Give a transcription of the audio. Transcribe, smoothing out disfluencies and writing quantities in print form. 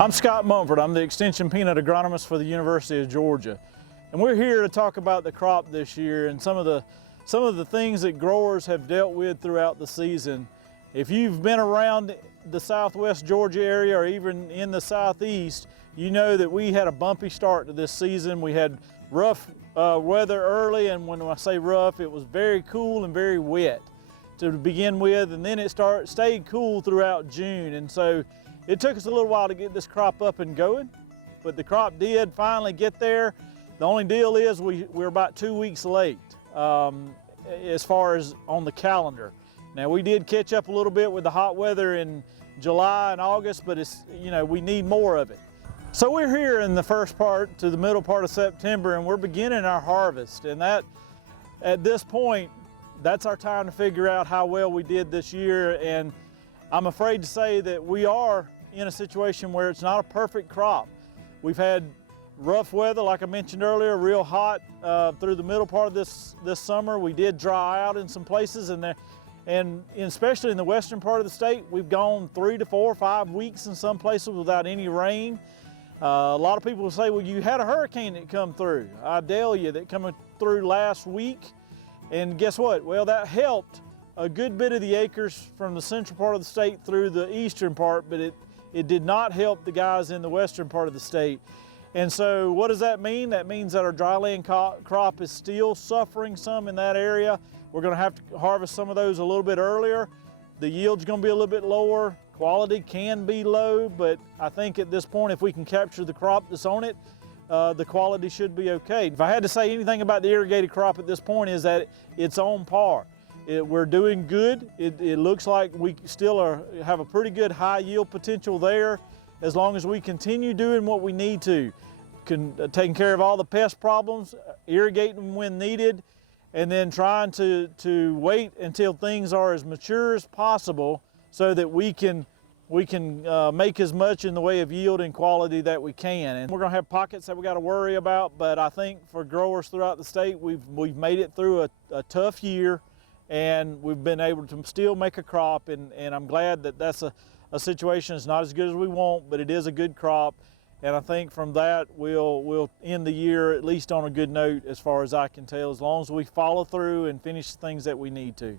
I'm Scott Monfort. I'm the Extension Peanut Agronomist for the University of Georgia. And we're here to talk about the crop this year and some of the things that growers have dealt with throughout the season. If you've been around the southwest Georgia area or even in the southeast, you know that we had a bumpy start to this season. We had rough weather early, and when I say rough, it was very cool and very wet to begin with, and then it stayed cool throughout June. And so it took us a little while to get this crop up and going, but the crop did finally get there. The only deal is we're about 2 weeks late as far as on the calendar. Now, we did catch up a little bit with the hot weather in July and August, but we need more of it. So we're here in the first part to the middle part of September, and we're beginning our harvest. And that, at this point, that's our time to figure out how well we did this year. And I'm afraid to say that we are in a situation where it's not a perfect crop. We've had rough weather, like I mentioned earlier, real hot through the middle part of this summer. We did dry out in some places, and especially in the western part of the state, we've gone 3 to 4 or 5 weeks in some places without any rain. A lot of people will say, well, you had a hurricane that come through, Idalia, that coming through last week. And guess what? Well, that helped a good bit of the acres from the central part of the state through the eastern part, but it did not help the guys in the western part of the state. And so what does that mean? That means that our dryland crop is still suffering some in that area. We're going to have to harvest some of those a little bit earlier. The yield's going to be a little bit lower. Quality can be low, but I think at this point, if we can capture the crop that's on it, the quality should be okay. If I had to say anything about the irrigated crop at this point, is that it's on par. We're doing good. It looks like we still have a pretty good high yield potential there, as long as we continue doing what we need to, taking care of all the pest problems, irrigating when needed, and then trying to wait until things are as mature as possible so that we can make as much in the way of yield and quality that we can. And we're going to have pockets that we got to worry about, but I think for growers throughout the state, we've made it through a tough year, and we've been able to still make a crop, and I'm glad that that's a situation that's not as good as we want, but it is a good crop. And I think from that, we'll end the year at least on a good note as far as I can tell, as long as we follow through and finish the things that we need to.